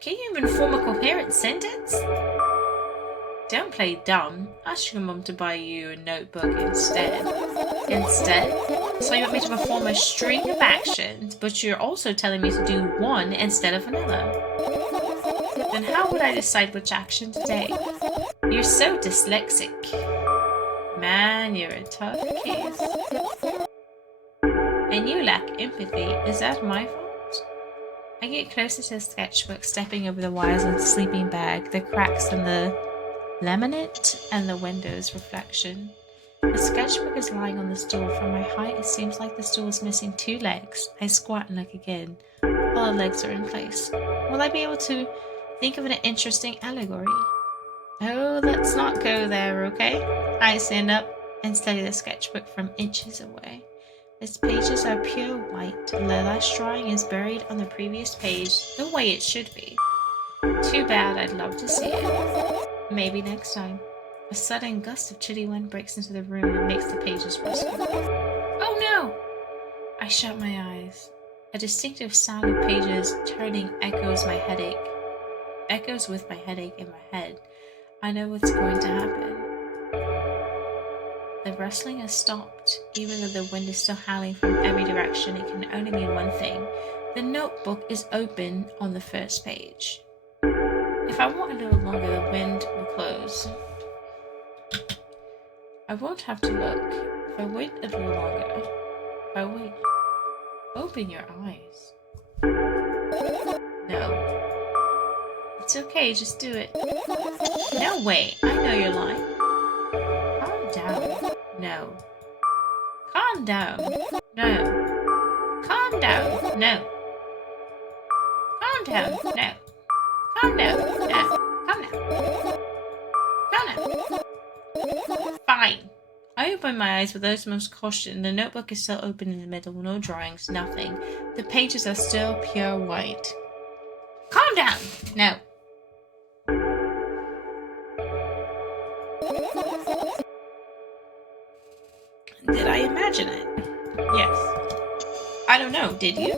Can you even form a coherent sentence? Don't play dumb. Ask your mum to buy you a notebook instead. So you want me to perform a string of actions, but you're also telling me to do one instead of another. Then how would I decide which action to take? You're so dyslexic. Man, you're a tough case. And you lack empathy. Is that my fault? I get closer to the sketchbook, stepping over the wires of the sleeping bag, the cracks in the laminate, and the window's reflection. The sketchbook is lying on the stool. From my height, it seems like the stool is missing two legs. I squat and look again. All the legs are in place. Will I be able to think of an interesting allegory? Oh, let's not go there, okay? I stand up and study the sketchbook from inches away. Its pages are pure white. The last drawing is buried on the previous page, the way it should be. Too bad, I'd love to see it. Maybe next time. A sudden gust of chilly wind breaks into the room and makes the pages rustle. Oh no! I shut my eyes. A distinctive sound of pages turning echoes my headache. Echoes with my headache in my head. I know what's going to happen. The rustling has stopped. Even though the wind is still howling from every direction, it can only mean one thing. The notebook is open on the first page. If I wait a little longer, the wind will close. I won't have to look. If I wait a little longer. If I wait. Open your eyes. No. It's okay, just do it. No, wait. I know you're lying. Calm down. No. Calm down. No. Calm down. No. Calm down. No. Calm down. No. Calm down. Calm down. Fine. I open my eyes with utmost caution. The notebook is still open in the middle. No drawings. Nothing. The pages are still pure white. Calm down. No. Did I imagine it? Yes. I don't know, did you?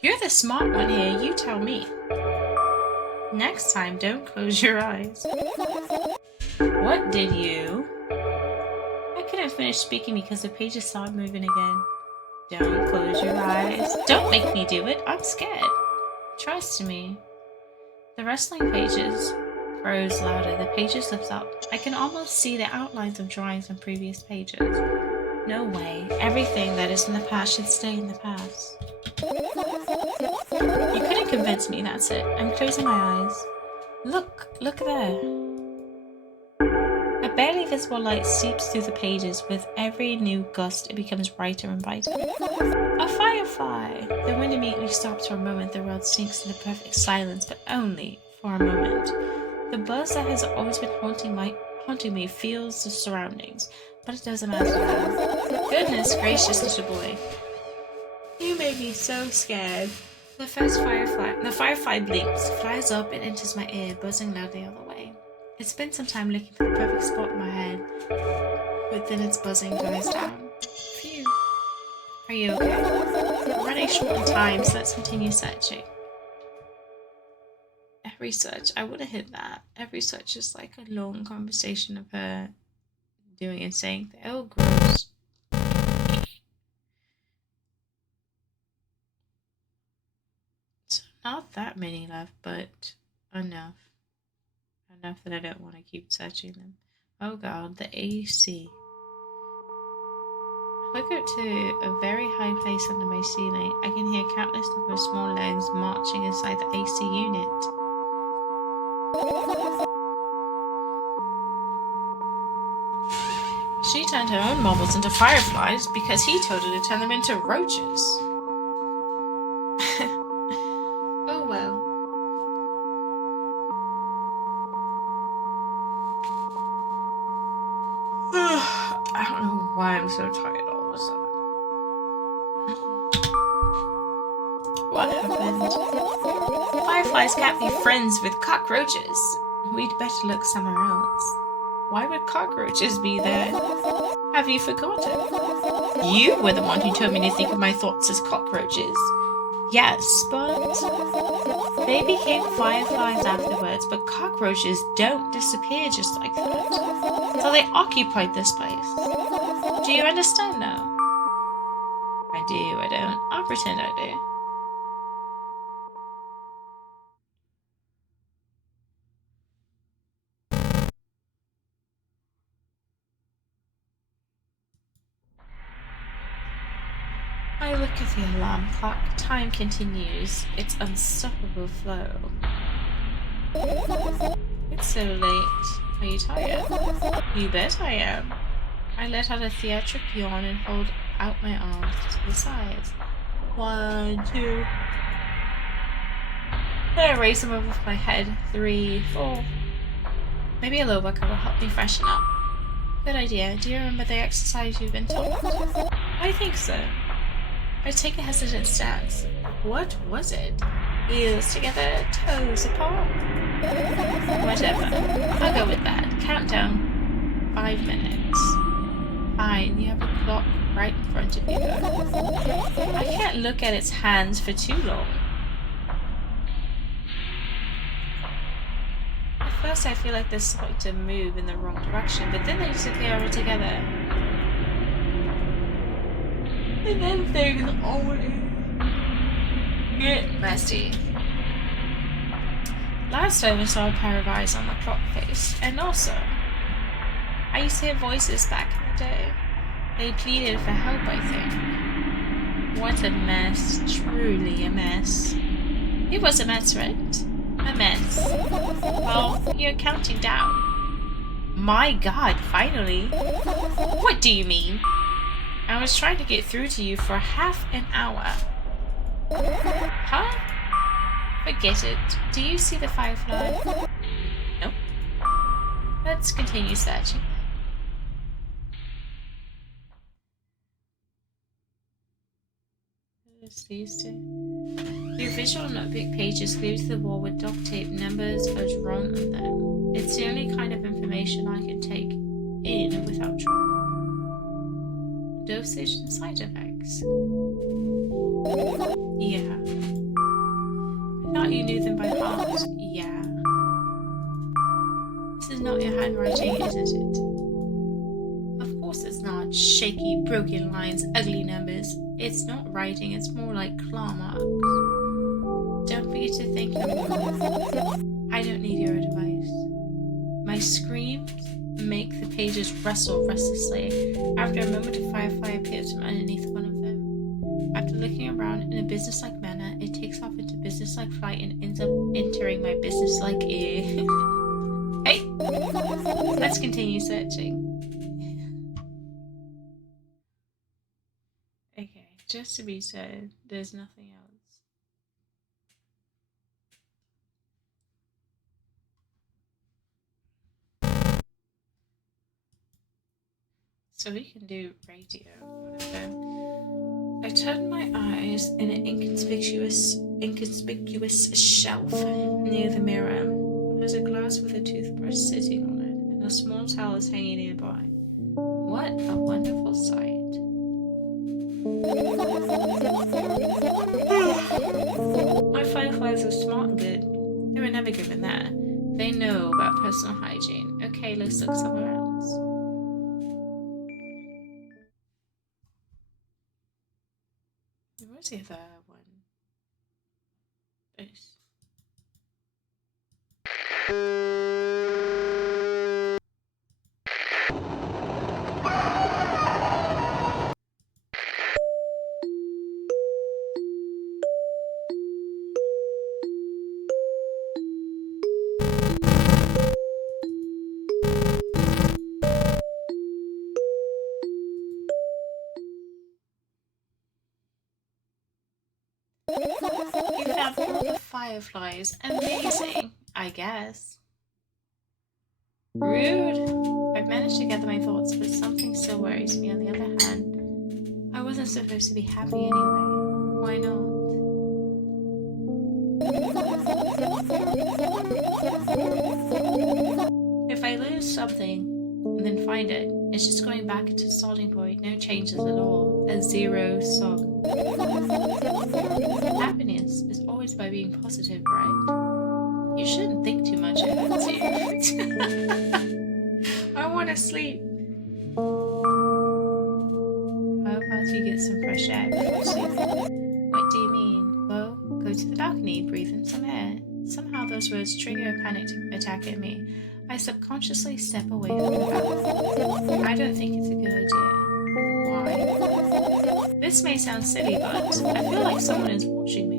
You're the smart one here, you tell me. Next time, don't close your eyes. What did you? I couldn't finish speaking because the pages started moving again. Don't close your eyes. Don't make me do it, I'm scared. Trust me. The rustling pages grows louder. The pages lift up. I can almost see the outlines of drawings on previous pages. No way. Everything that is in the past should stay in the past. You couldn't convince me, that's it. I'm closing my eyes. Look there. A barely visible light seeps through the pages. With every new gust, it becomes brighter and brighter. A firefly! The wind immediately stops for a moment. The world sinks into perfect silence, but only for a moment. The buzz that has always been haunting me feels the surroundings, but it doesn't matter now. Goodness gracious, little boy. You made me so scared. The firefly blinks, flies up and enters my ear, buzzing loudly all the way. It spends some time looking for the perfect spot in my head, but then its buzzing dies down. Phew. Are you okay? We're running short on time, so let's continue searching. Every search, I would have hit that. Every search is like a long conversation of her doing and saying, oh, gross. So not that many left, but enough. Enough that I don't want to keep searching them. Oh god, the AC. I look up to a very high place under my ceiling. I can hear countless number of small legs marching inside the AC unit. She turned her own marbles into fireflies because he told her to turn them into roaches. Oh well. I don't know why I'm so tired all of a sudden. What happened? Fireflies can't be friends with cockroaches. We'd better look somewhere else. Why would cockroaches be there? Have you forgotten? You were the one who told me to think of my thoughts as cockroaches. Yes, but they became fireflies afterwards, but cockroaches don't disappear just like that. So they occupied this place. Do you understand now? I do, I don't. I'll pretend I do. I look at the alarm clock. Time continues its unstoppable flow. It's so late. Are you tired? You bet I am. I let out a theatric yawn and hold out my arms to the sides. 1, 2. I raise them over my head. 3, 4. Maybe a low workout will help me freshen up. Good idea. Do you remember the exercise you've been taught? I think so. I take a hesitant stance. What was it? Heels together, toes apart. Whatever. I'll go with that. Countdown. 5 minutes. Fine, you have a clock right in front of you though. I can't look at its hands for too long. At first I feel like they're starting to move in the wrong direction, but then they disappear altogether. And then things always get messy. Last time I saw a pair of eyes on the clock face, and also, I used to hear voices back in the day. They pleaded for help, I think. What a mess. Truly a mess. It was a mess, right? A mess. Well, you're counting down. My God, finally. What do you mean? I was trying to get through to you for half an hour. Huh? Forget it. Do you see the firefly? Nope. Let's continue searching. Just these two. Your visual notebook pages glued to the wall with duct tape. Numbers are drawn on them. It's the only kind of information I can take in without trouble. Dosage and side effects. Yeah. I thought you knew them by heart. Yeah. This is not your handwriting, isn't it? Of course it's not. Shaky, broken lines, ugly numbers. It's not writing, it's more like claw marks. Don't forget to thank your mom. I don't need your advice. My screams make the pages rustle restlessly. After a moment, a firefly appears from underneath one of them. After looking around in a businesslike manner, it takes off into businesslike flight and ends up entering my businesslike ear. Hey! Let's continue searching. Okay, just to be said, there's nothing else. So we can do radio. I turned my eyes in an inconspicuous shelf near the mirror. There's a glass with a toothbrush sitting on it, and a small towel is hanging nearby. What a wonderful sight. My fireflies are smart and good. They were never given that. They know about personal hygiene. Okay, let's look somewhere else. Where's the other one? This. You found all the fireflies. Amazing, I guess. Rude. I've managed to gather my thoughts, but something still worries me. On the other hand, I wasn't supposed to be happy anyway. Why not? If I lose something and then find it, it's just going back to the starting point. No changes at all. A zero sum. Happiness is always by being positive, right? You shouldn't think too much, it hurts you. I want to sleep. How about you get some fresh air before sleeping? What do you mean? Well, go to the balcony, breathe in some air. Somehow those words trigger a panic attack in me. I subconsciously step away from the balcony. I don't think it's a good idea. Why? This may sound silly, but I feel like someone is watching me.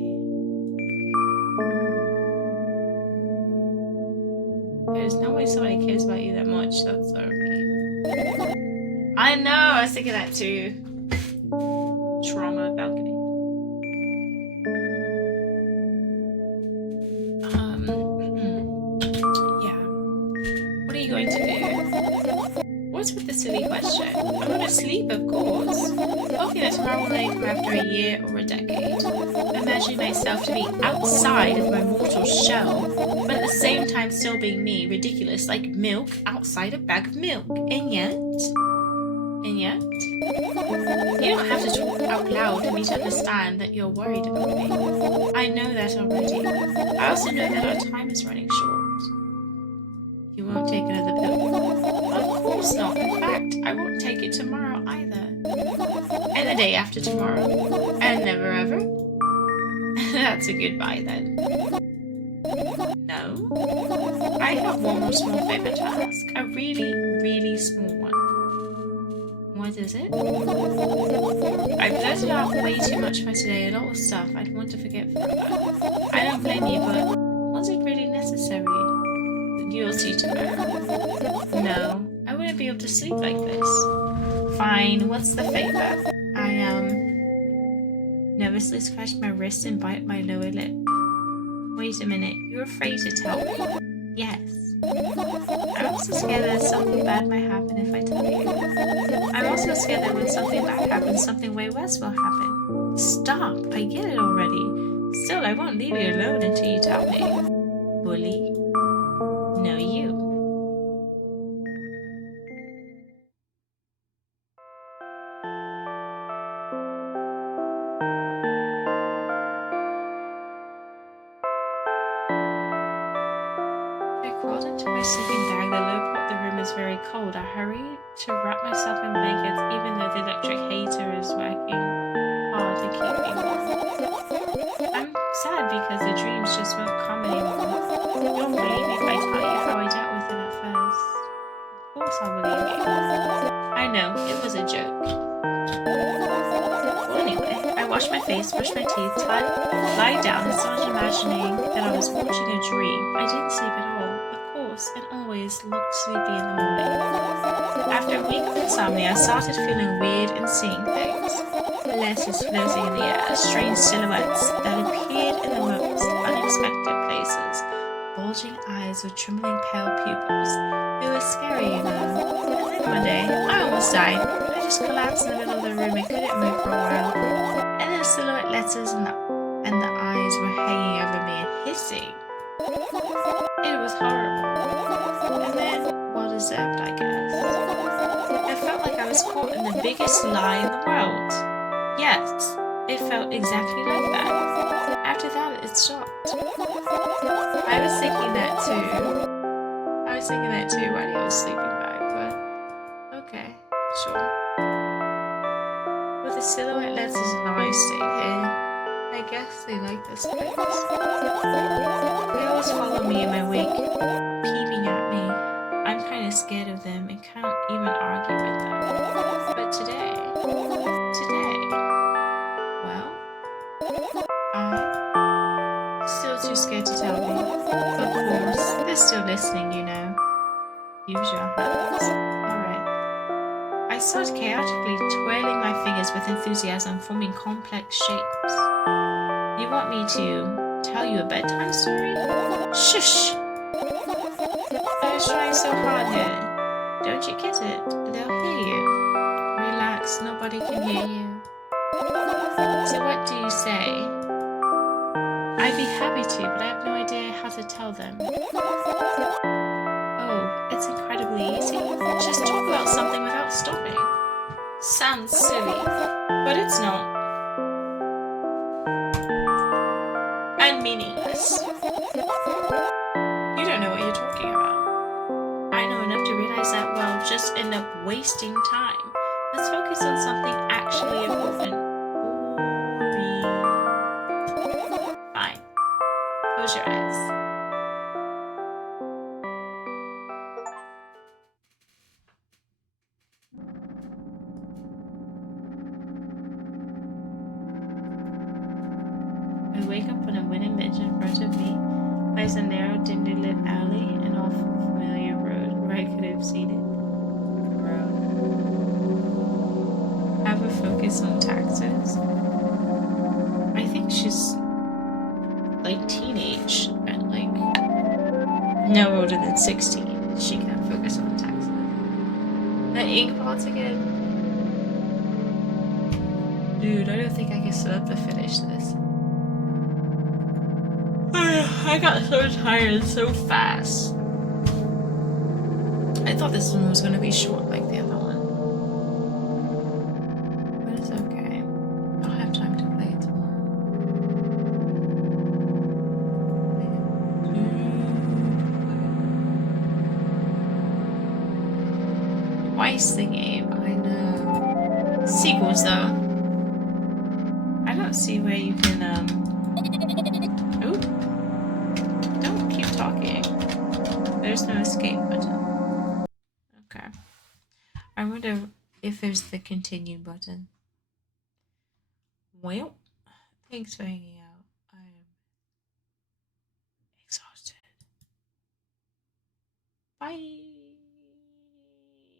There's no way somebody cares about you that much. That's so mean. I know, I was thinking that too. Trauma balcony. Yeah. What are you going to do? What's with the silly question? I'm going to sleep, of course. Hoping that tomorrow will only come after a year or a decade. Imagining myself to be outside of my mortal shell, but at the same time still being me, ridiculous, like milk outside a bag of milk. And yet, you don't have to talk out loud for me to understand that you're worried about me. I know that already. I also know that our time is running short. You won't take another pill? Of course not. In fact, I won't take it tomorrow either. And the day after tomorrow. And never ever? That's a goodbye then. No? I have one more small favor to ask. A really, really small one. What is it? I blurted out way too much for today, a lot of stuff I'd want to forget forever. I don't blame you, but was it really necessary? You'll see tomorrow. No, I wouldn't be able to sleep like this. Fine, what's the favor? I, nervously scratch my wrist and bite my lower lip. Wait a minute, you're afraid to tell me? Yes. I'm also scared that something bad might happen if I tell you. I'm also scared that when something bad happens, something way worse will happen. Stop, I get it already. Still, I won't leave you alone until you tell me. Bully? No, you. I crawled into my sleeping bag. The room is very cold. I hurry to wrap myself in blankets, even though the electric heater is working hard to keep me warm. I'm sad because the dreams just won't come anymore. You don't believe me if I tell you how I dealt with it at first. Of course I'll believe you. I know, it was a joke. Well, anyway, I washed my face, brushed my teeth, lied down, and started imagining that I was watching a dream. I didn't sleep at all, of course, and always looked sleepy in the morning. After a week of insomnia, I started feeling weird and seeing things. Letters floating in the air, strange silhouettes that appeared in the most unexpected places. Bulging eyes with trembling pale pupils. They were scary, you know. And then one day, I almost died. I just collapsed in the middle of the room and couldn't move for a while. And then the silhouette letters and the eyes were hanging over me and hissing. It was horrible. And then, well deserved, I guess. I felt like I was caught in the biggest lie in the world. Yes, it felt exactly like that. After that, it stopped. I was thinking that too while I was sleeping back, but okay, sure. With the silhouette letters and eyes stayed here, I guess they like this place. They always follow me in my wake, peeping at me. I'm kind of scared of them and can't even argue with them. But today, well, I'm still too scared to tell me. Of course, they're still listening, you know. Use your hands. Alright. I start chaotically twirling my fingers with enthusiasm, forming complex shapes. You want me to tell you a bedtime story? Shush! I was trying so hard here. Don't you get it? They'll hear you. Relax, nobody can hear you. So what do you say? I'd be happy to, but I have no idea how to tell them. Oh, it's incredibly easy. Just talk about something without stopping. Sounds silly, but it's not. And meaningless. You don't know what you're talking about. I know enough to realize that we'll just end up wasting time. Let's focus on something actually important. Fine. Close your eyes. I wake up on a wooden bench in front of me lies a narrow, dimly lit alley, an awful familiar road where I could have seen it. Road. Have a focus on taxes. I think she's like teenage and like no older than 16. She can't focus on taxes. That ink pots again. Dude, I don't think I can sit up to finish this. I got so tired so fast. I thought this one was going to be short like the other one. But it's okay. I'll have time to play it tomorrow. Twice the game, I know. Sequels though. I don't see where you can Oop. Don't keep talking. There's no escape button. Okay. I wonder if there's the continue button. Well, thanks for hanging out. I am exhausted. Bye.